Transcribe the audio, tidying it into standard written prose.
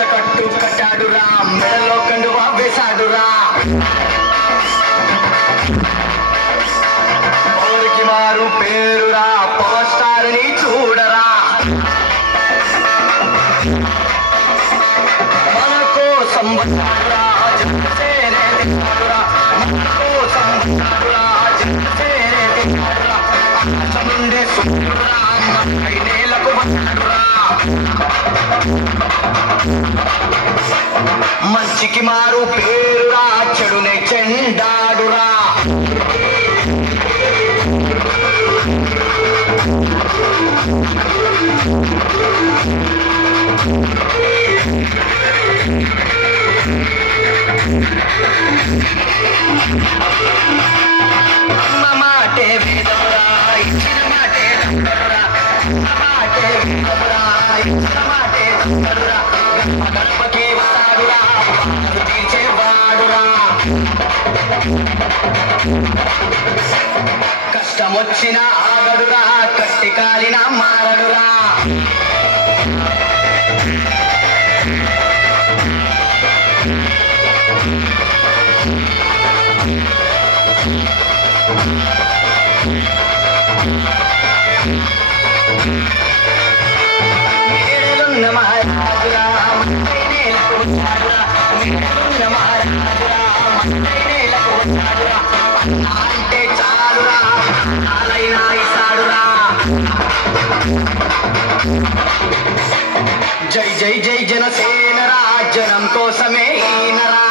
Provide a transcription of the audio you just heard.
పంచకట్టు కట్టాడురా, మెడలో కండువా వేశాడురా. ఊరికి మారు పేరురా, పవర్ స్టార్ ని చూడరా. మన కోసం వచ్చాడురా, జనసేనే తెచ్చాడురా. మన కోసం వచ్చాడురా, జనసేనే తెచ్చాడురా. ఆకాశం నుండే సూర్యుడురా, మనపై నేలకు వచ్చాడురా. మంచికి మారు పేరురా, చెడునే చెండాడురా. అమ్మ మాటే వేదమురా, ఇచ్చిన మాటే దండరురా. అమ్మ మాటే వేదమురా, ఇచ్చిన మాటే దండరురా. గర్భ గర్భకి వస్తాడురా, బాధలు తీర్చేవాడురా. కష్టమొచ్చిన ఆగడురా, కట్టి కాలిన మారడురా. మేడలున్న మహారాజురా, మండై నేలకు వచ్చాడురా. మేడలున్న మహారాజురా, మండై నేలకు వచ్చాడురా. అన్నా అంటే చాలురా, ప్రాణాలైనా ఇస్తాడురా. జై జై జై జనసేనరా, జనం కోసమే ఈనరా.